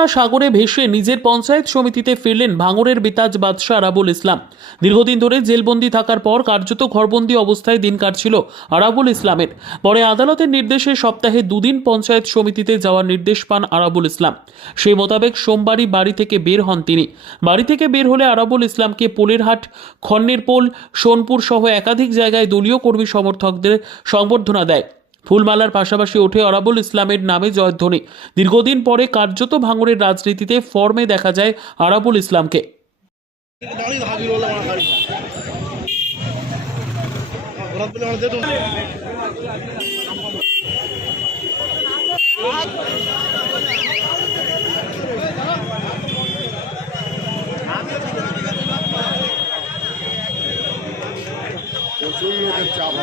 যন্ত্রণা সাগরে ভেসে নিজের পঞ্চায়েত সমিতিতে ফিরলেন ভাঙড়ের বেতাজ বাদশাহ আরাবুল ইসলাম। দীর্ঘদিন ধরে জেলবন্দি থাকার পর কার্যত ঘরবন্দি অবস্থায় দিন কাটছিল আরাবুল ইসলামের। পরে আদালতের নির্দেশে সপ্তাহে দুদিন পঞ্চায়েত সমিতিতে যাওয়ার নির্দেশ পান আরাবুল ইসলাম। সেই মোতাবেক সোমবারই বাড়ি থেকে বের হন তিনি। বাড়ি থেকে বের হলে আরাবুল ইসলামকে পোলেরহাট খন্নের পোল সোনপুর সহ একাধিক জায়গায় দলীয় কর্মী সমর্থকদের সংবর্ধনা দেয়। ফুলমালার পাশাপাশি ওঠে আরাবুল ইসলামের নামে জয়ধ্বনি। দীর্ঘদিন পরে কার্যত ভাঙড়ের রাজনীতিতে ফর্মে দেখা যায় আরাবুল ইসলামকে। দাঁড়িয়ে হাজির হলো আমার গাড়ি ঘোরাত বলে আমার যেত প্রচুর লোকের চাপ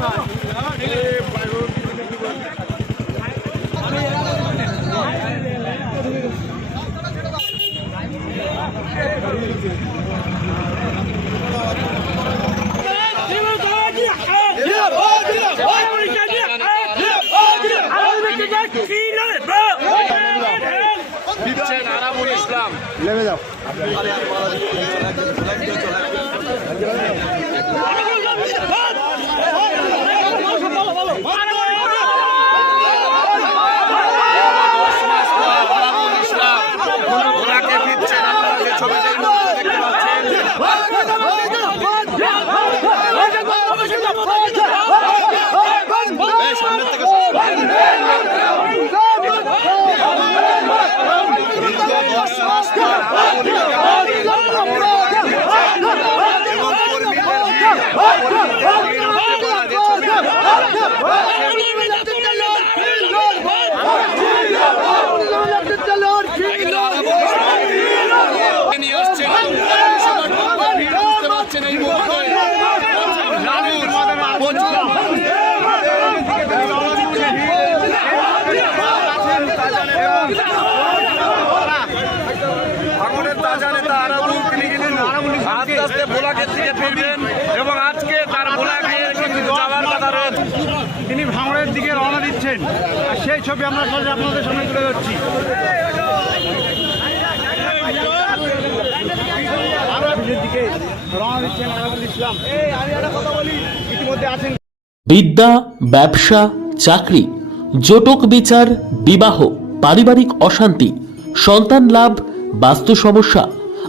হবে নেমে যাও এবং আস্তে আস্তে ভোলাকের দিকে ফিরবেন এবং আজকে তার ভোলাকে যাওয়ার কথা রয়েছে। তিনি ভাঙড়ের দিকে রওনা দিচ্ছেন। আর সেই ছবি আমরা আপনাদের সামনে তুলে ধরছি। দিকে রওনা দিচ্ছেন ইসলাম। আমি একটা কথা বলি ইতিমধ্যে আছেন বিদ্যা ব্যবসা চাকরি জটক বিচার বিবাহ পারিবারিক অশান্তি সন্তান লাভ বাস্তু সমস্যা